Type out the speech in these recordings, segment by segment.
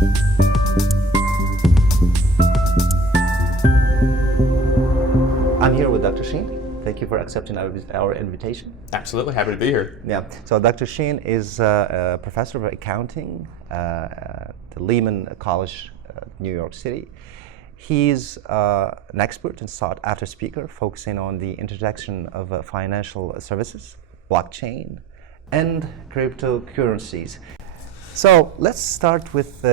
I'm here with Dr. Sheen. Thank you for accepting our invitation. Absolutely, happy to be here. Yeah. So Dr. Sheen is a professor of accounting at the Lehman College, New York City. He's an expert and sought-after speaker focusing on the intersection of financial services, blockchain, and cryptocurrencies. So let's start with how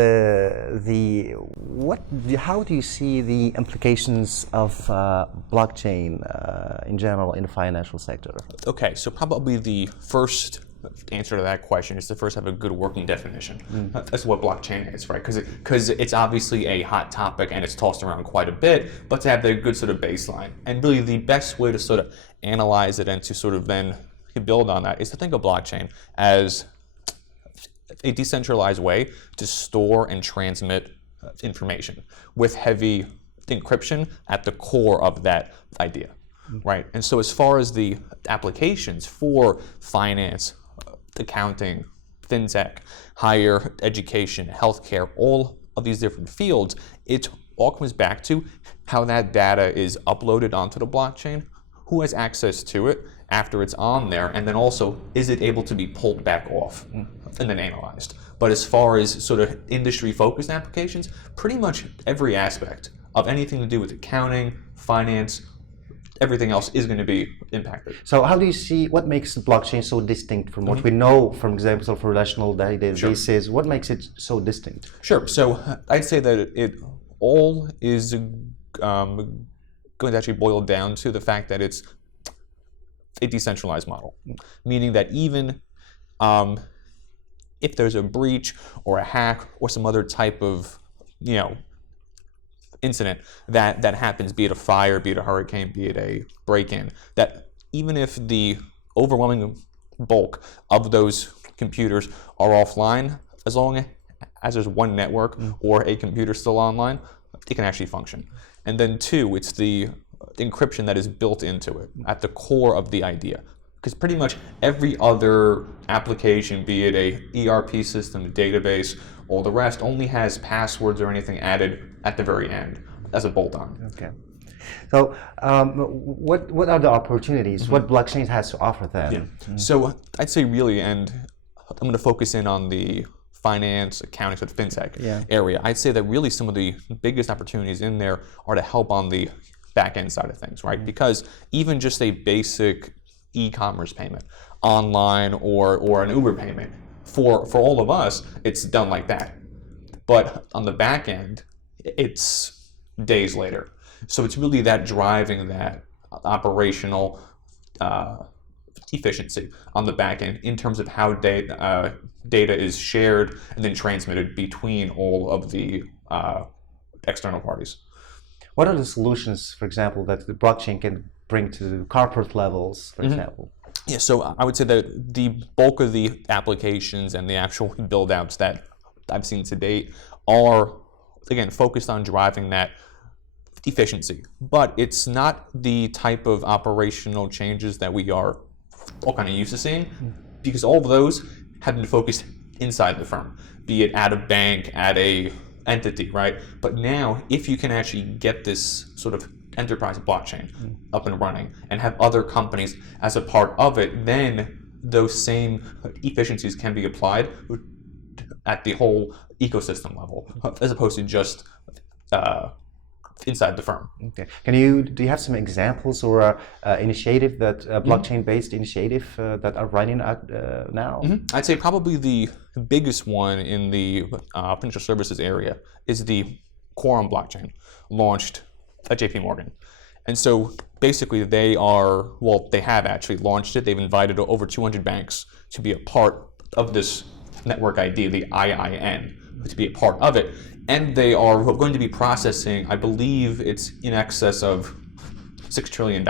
do you see the implications of blockchain in general in the financial sector? Okay, so probably the first answer to that question is to first have a good working definition. That's what blockchain is, right? Because it's obviously a hot topic and it's tossed around quite a bit, but to have that good sort of baseline. And really the best way to sort of analyze it and to sort of then build on that is to think of blockchain as a decentralized way to store and transmit information with heavy encryption at the core of that idea, right? And so as far as the applications for finance, accounting, fintech, higher education, healthcare, all of these different fields, it all comes back to how that data is uploaded onto the blockchain, who has access to it after it's on there, and then also, is it able to be pulled back off and then analyzed? But as far as sort of industry-focused applications, pretty much every aspect of anything to do with accounting, finance, everything else is going to be impacted. So how do you see, what makes the blockchain so distinct from what we know, for example, of relational databases? Sure. What makes it so distinct? Sure. So I'd say that it all is going to actually boil down to the fact that it's a decentralized model, meaning that even if there's a breach or a hack or some other type of incident that happens, be it a fire, be it a hurricane, be it a break-in, that even if the overwhelming bulk of those computers are offline, as long as there's one network or a computer still online, it can actually function. And then two, it's the encryption that is built into it at the core of the idea. Because pretty much every other application, be it a ERP system, a database, or the rest, only has passwords or anything added at the very end as a bolt-on. Okay. So what are the opportunities? What blockchain has to offer then? Yeah. So I'd say really, and I'm going to focus in on the finance, accounting, sort of fintech area. I'd say that really some of the biggest opportunities in there are to help on the back-end side of things, right? Because even just a basic e-commerce payment, online or an Uber payment, for all of us, it's done like that. But on the back end, it's days later. So it's really that driving that operational efficiency on the back end in terms of how data is shared and then transmitted between all of the external parties. What are the solutions, for example, that the blockchain can bring to the corporate levels, for example? Yeah, so I would say that the bulk of the applications and the actual build-outs that I've seen to date are, again, focused on driving that efficiency. But it's not the type of operational changes that we are all kind of used to seeing, because all of those have been focused inside the firm, be it at a bank, at a entity, right? But now, if you can actually get this sort of enterprise blockchain up and running and have other companies as a part of it, then those same efficiencies can be applied at the whole ecosystem level, as opposed to just inside the firm. Okay. Do you have some examples or initiative that blockchain-based initiative that are running now? I'd say probably the biggest one in the financial services area is the Quorum blockchain, launched at JP Morgan. And so basically they have actually launched it. They've invited over 200 banks to be a part of this network ID, the IIN, to be a part of it. And they are going to be processing, I believe it's in excess of $6 trillion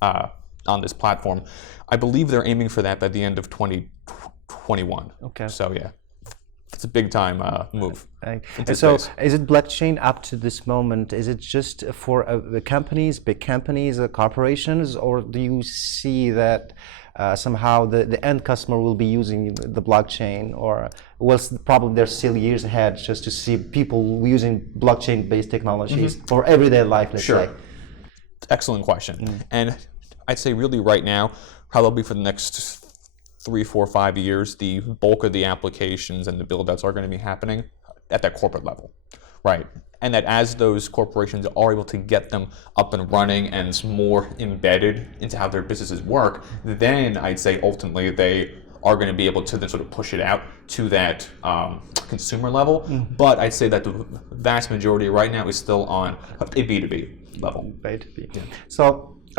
on this platform. I believe they're aiming for that by the end of 2021. Okay. So yeah. it's a big time move. Into So, space. is it blockchain up to this moment? Is it just for the companies, big companies, corporations, or do you see that somehow the end customer will be using the blockchain, or probably they're still years ahead just to see people using blockchain-based technologies for everyday life, let's say? Excellent question. And I'd say really right now, probably for the next 3, 4, 5 years, the bulk of the applications and the build-outs are going to be happening at that corporate level, right? And that as those corporations are able to get them up and running and it's more embedded into how their businesses work, then I'd say ultimately they are going to be able to then sort of push it out to that consumer level. But I'd say that the vast majority right now is still on a B2B level. B2B. Yeah.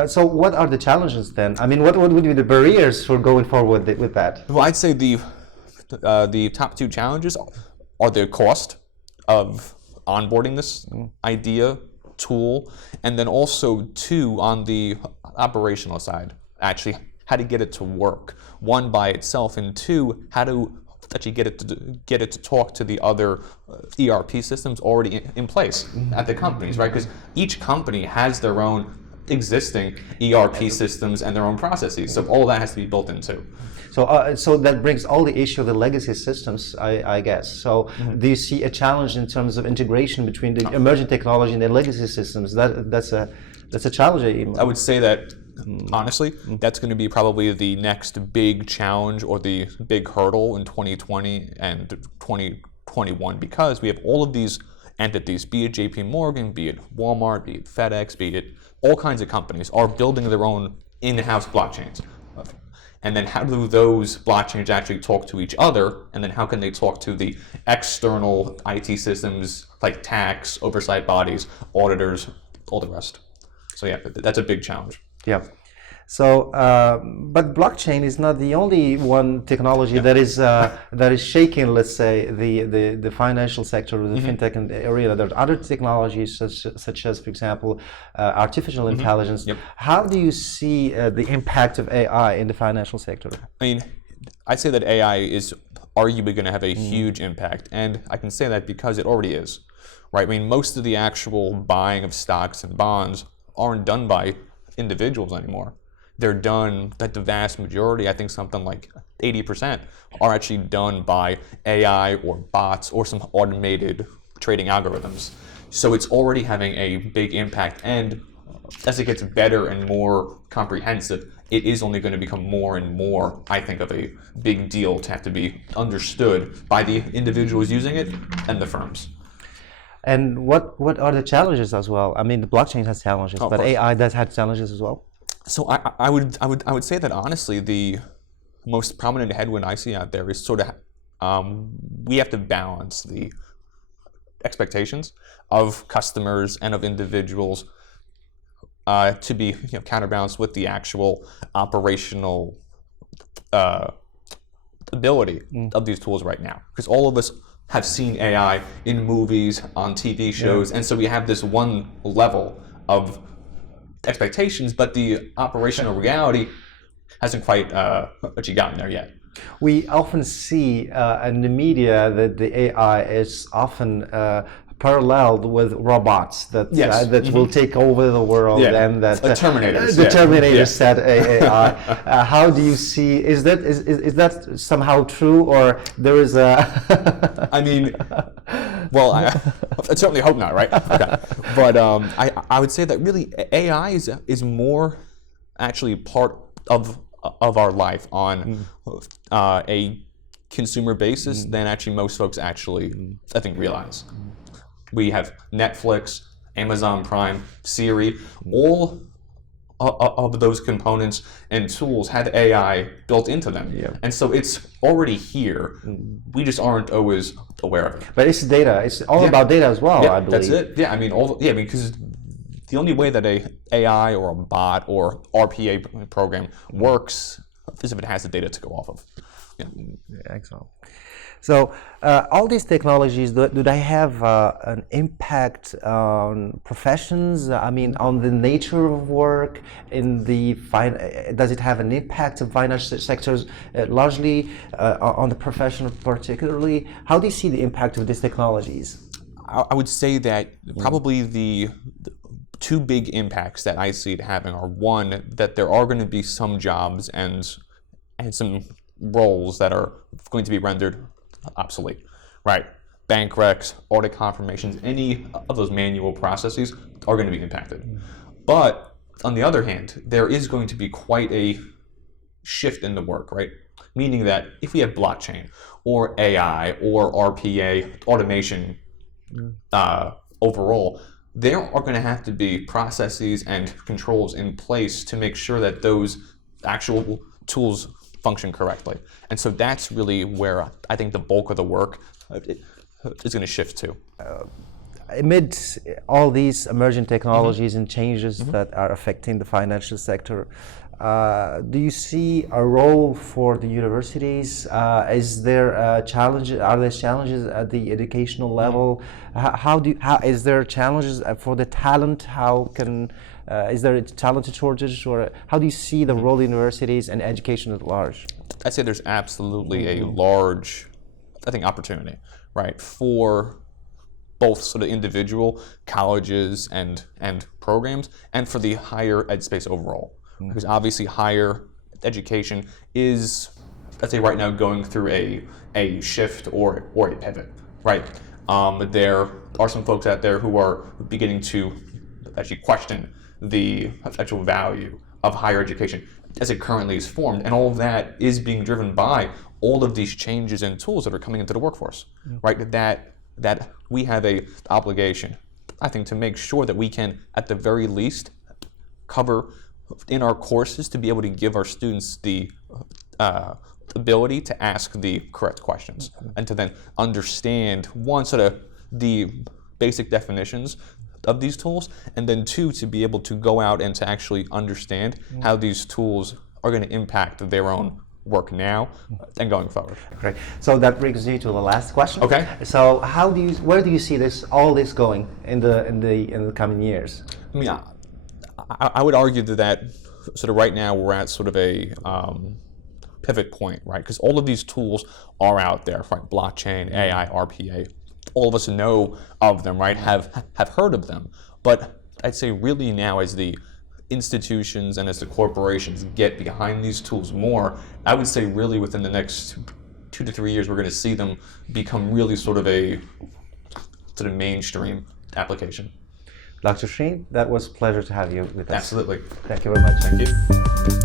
So what are the challenges then? I mean, what would be the barriers for going forward with that? Well, I'd say the top 2 challenges are the cost of onboarding this idea, tool, and then also 2 on the operational side, actually how to get it to work. 1 by itself, and 2 how to actually get it to talk to the other ERP systems already in place at the companies, right? Because each company has their own existing ERP systems and their own processes, so all that has to be built in too. So that brings all the issue of the legacy systems, I guess. So do you see a challenge in terms of integration between the emerging technology and the legacy systems? That's a challenge. I would say that honestly, that's going to be probably the next big challenge or the big hurdle in 2020 and 2021, because we have all of these entities, be it JP Morgan, be it Walmart, be it FedEx, be it all kinds of companies are building their own in-house blockchains. And then how do those blockchains actually talk to each other? And then how can they talk to the external IT systems like tax, oversight bodies, auditors, all the rest? So yeah, that's a big challenge. Yeah. So, but blockchain is not the only one technology that is shaking, let's say, the financial sector or the fintech area. There are other technologies such as, for example, artificial intelligence. How do you see the impact of AI in the financial sector? I mean, I'd say that AI is arguably going to have a huge impact, and I can say that because it already is, right? I mean, most of the actual buying of stocks and bonds aren't done by individuals anymore. They're done, that the vast majority, I think something like 80%, are actually done by AI or bots or some automated trading algorithms. So it's already having a big impact, and as it gets better and more comprehensive, it is only going to become more and more, I think, of a big deal to have to be understood by the individuals using it and the firms. And what are the challenges as well? I mean, the blockchain has challenges, but AI does have challenges as well. So I would say that honestly, the most prominent headwind I see out there is sort of we have to balance the expectations of customers and of individuals to be counterbalanced with the actual operational ability of these tools right now. Because all of us have seen AI in movies, on TV shows, and so we have this one level of expectations, but the operational reality hasn't quite actually gotten there yet. We often see in the media that the AI is often paralleled with robots that will take over the world, and that Terminators. Terminator said AI. How do you see? Is that somehow true, or there is a? I mean, well, I certainly hope not, right? Okay. But I would say that really AI is more actually part of our life on a consumer basis than actually most folks actually, I think, realize. We have Netflix, Amazon Prime, Siri, all of those components and tools have AI built into them. And so it's already here. We just aren't always aware of it. But it's data. It's all about data as well, I believe. That's it. Yeah, I mean, because the only way that a AI or a bot or RPA program works is if it has the data to go off of. Yeah. Excellent. So, all these technologies, do they have an impact on professions? I mean, on the nature of work, does it have an impact on financial sectors largely, on the profession particularly? How do you see the impact of these technologies? I would say that probably the two big impacts that I see it having are, one, that there are going to be some jobs and some roles that are going to be rendered obsolete, right? Bank recs, audit confirmations, any of those manual processes are going to be impacted. But on the other hand, there is going to be quite a shift in the work, right? Meaning that if we have blockchain or AI or RPA, automation overall, there are going to have to be processes and controls in place to make sure that those actual tools function correctly. And so that's really where I think the bulk of the work is going to shift to. Amid all these emerging technologies and changes that are affecting the financial sector, do you see a role for the universities? Is there challenges? Are there challenges at the educational level? How is there challenges for the talent? Is there a talent shortage, or how do you see the role of universities and education at large? I'd say there's absolutely a large, I think, opportunity, right, for both sort of individual colleges and programs, and for the higher ed space overall. Because obviously higher education is, let's say right now, going through a shift or a pivot, right? There are some folks out there who are beginning to actually question the actual value of higher education as it currently is formed, and all of that is being driven by all of these changes and tools that are coming into the workforce, right? That we have a obligation, I think, to make sure that we can, at the very least, cover in our courses to be able to give our students the ability to ask the correct questions and to then understand, one, sort of the basic definitions of these tools, and then two, to be able to go out and to actually understand how these tools are going to impact their own work now and going forward. Great. So that brings me to the last question. Okay. So where do you see all this going in the coming years? I mean, I would argue that sort of right now we're at sort of a pivot point, right? Because all of these tools are out there, right? Blockchain, AI, RPA. All of us know of them, right? Have heard of them. But I'd say really now, as the institutions and as the corporations get behind these tools more, I would say really within the next 2 to 3 years, we're going to see them become really sort of a sort of mainstream application. Dr. Sheen, that was a pleasure to have you with us. Absolutely. Thank you very much. Thank you.